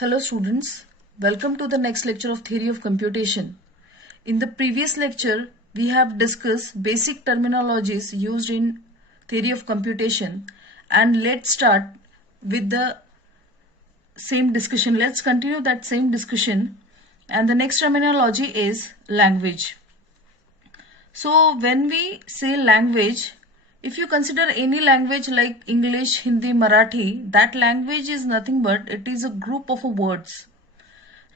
Hello students, welcome to the next lecture of Theory of Computation. In the previous lecture, we have discussed basic terminologies used in Theory of Computation, and let's start with the same discussion. Let's continue that same discussion, and the next terminology is language. So when we say language, if you consider any language like English, Hindi, Marathi, that language is nothing but it is a group of words,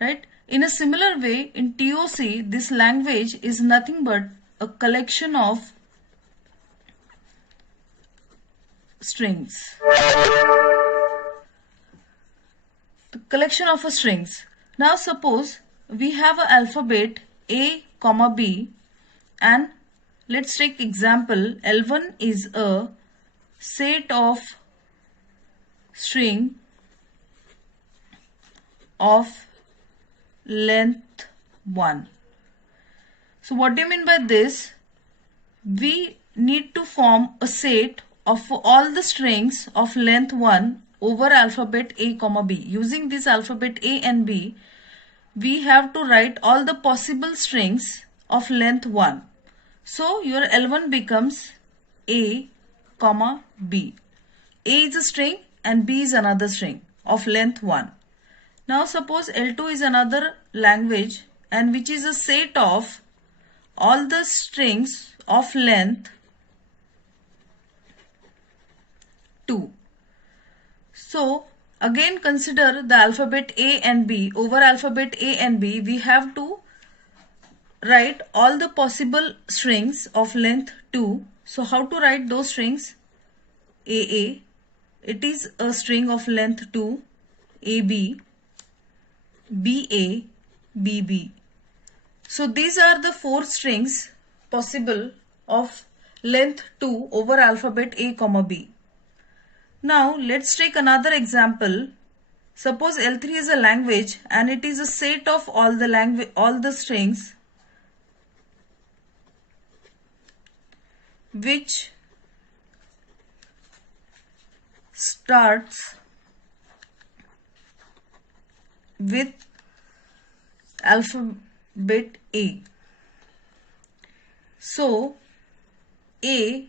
right? In a similar way, in TOC, this language is nothing but a collection of strings. The collection of strings. Now suppose we have an alphabet A, comma B, and let's take example L1 is a set of string of length 1. So what do you mean by this? We need to form a set of all the strings of length 1 over alphabet A, comma B. Using this alphabet A and B, we have to write all the possible strings of length 1. So your L1 becomes A, comma B. A is a string and B is another string of length 1. Now suppose L2 is another language and which is a set of all the strings of length 2. So again consider the alphabet A and B. Over alphabet A and B, we have to write all the possible strings of length 2. So how to write those strings? AA, it is a string of length 2. AB, BA, BB. So these are the 4 strings possible of length 2 over alphabet A, comma B. Now let's take another example. Suppose L3 is a language and it is a set of all the strings which starts with alphabet A. So A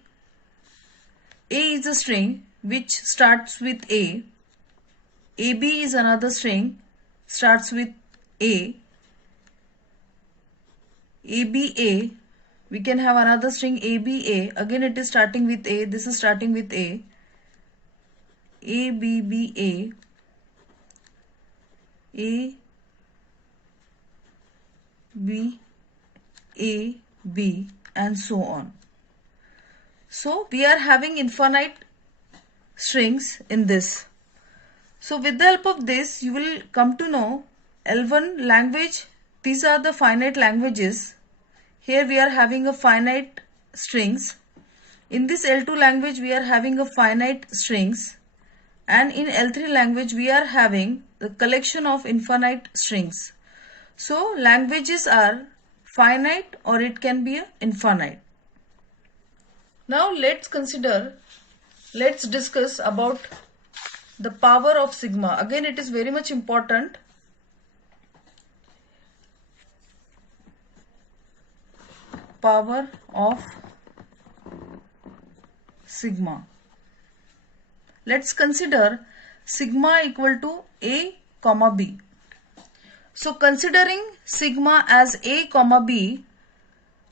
is a string which starts with A. AB is another string starts with A. ABA, we can have another string ABA, again it is starting with A, this is starting with A. ABBA, ABAB, and so on. So we are having infinite strings in this. So with the help of this, you will come to know L1 language. These are the finite languages. Here we are having a finite strings. In this L2 language, we are having a finite strings. And in L3 language, we are having the collection of infinite strings. So languages are finite or it can be infinite. Now let's discuss about the power of sigma. Again, it is very much important. Power of sigma. Let's consider sigma equal to A, comma B. So considering sigma as A, comma B,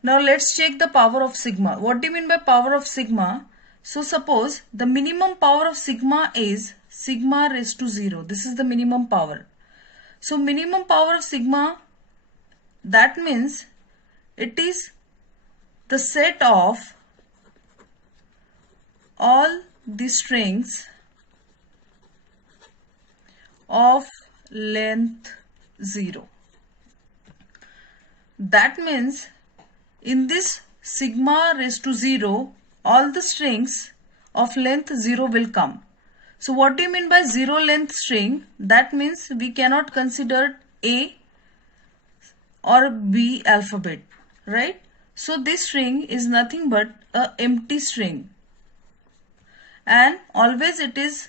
now let's check the power of sigma. What do you mean by power of sigma? So suppose the minimum power of sigma is sigma raised to 0. This is the minimum power. So minimum power of sigma, that means it is the set of all the strings of length 0. That means in this sigma raised to 0, all the strings of length 0 will come. So what do you mean by 0 length string? That means we cannot consider A or B alphabet, right? So this string is nothing but a empty string, and always it is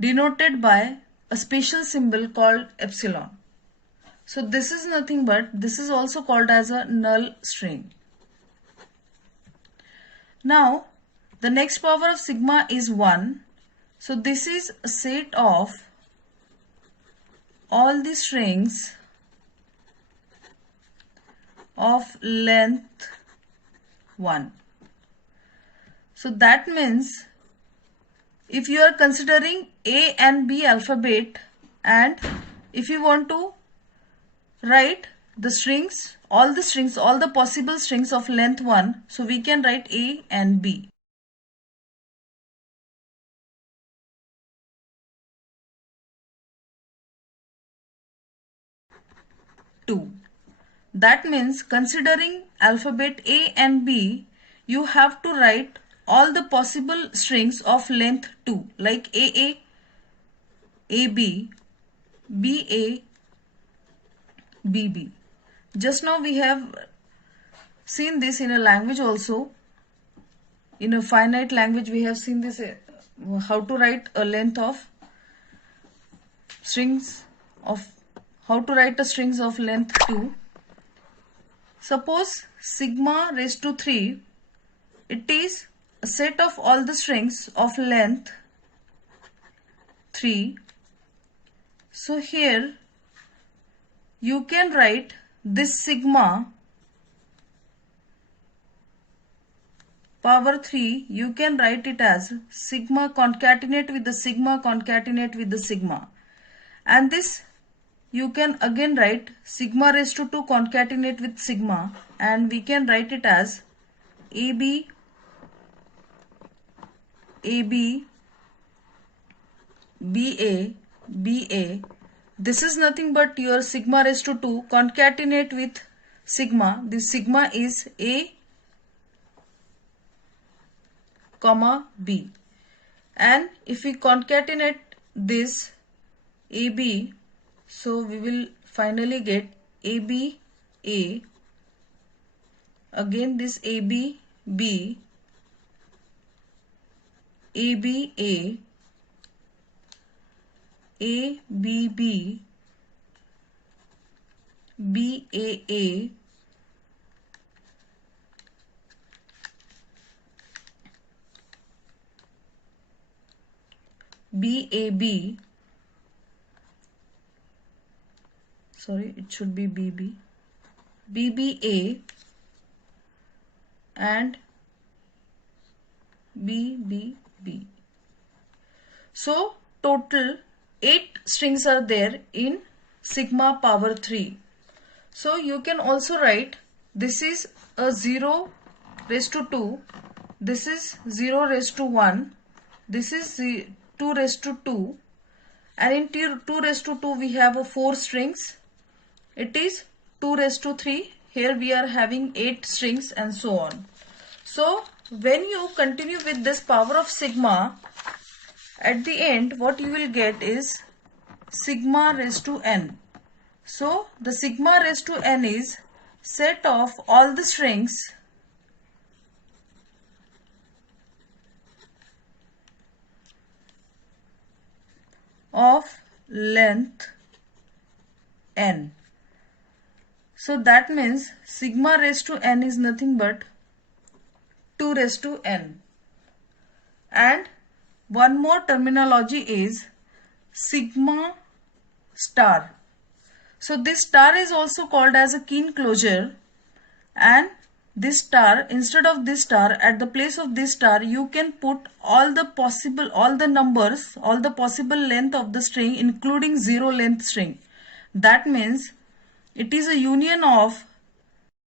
denoted by a special symbol called epsilon. So this is nothing but, this is also called as a null string. Now the next power of sigma is 1. So this is a set of all the strings of length 1. So that means if you are considering A and B alphabet, and if you want to write the strings, all the possible strings of length 1, so we can write A and B. Two. That means considering alphabet A and B, you have to write all the possible strings of length 2, like AA, AB, BA, BB. Just now we have seen this in a language also. In a finite language we have seen this, how to write a length of strings of, how to write a strings of length 2. Suppose sigma raised to 3, it is a set of all the strings of length 3. So here you can write this sigma power 3, you can write it as sigma concatenate with the sigma concatenate with the sigma. And this you can again write sigma raised to 2 concatenate with sigma, and we can write it as AB, AB, BA, BA. This is nothing but your sigma raised to 2 concatenate with sigma. This sigma is A, comma B. And if we concatenate this AB, so we will finally get AB, A, again this AB, B, AB, A, B, B, B, A, B, A, B, sorry, it should be BB, BBA, and BBB. So total 8 strings are there in sigma power 3. So you can also write this is a 0 raised to 2, this is 0 raised to 1, this is 2 raised to 2, and in 2 raised to 2 we have 4 strings. It is 2 raised to 3. Here we are having 8 strings and so on. So when you continue with this power of sigma, at the end what you will get is sigma raised to n. So the sigma raised to n is set of all the strings of length n. So that means sigma raised to n is nothing but 2 raised to n. And one more terminology is sigma star. So this star is also called as a Keen closure, and this star, instead of this star, at the place of this star you can put all the numbers, all the possible length of the string including 0 length string. That means it is a union of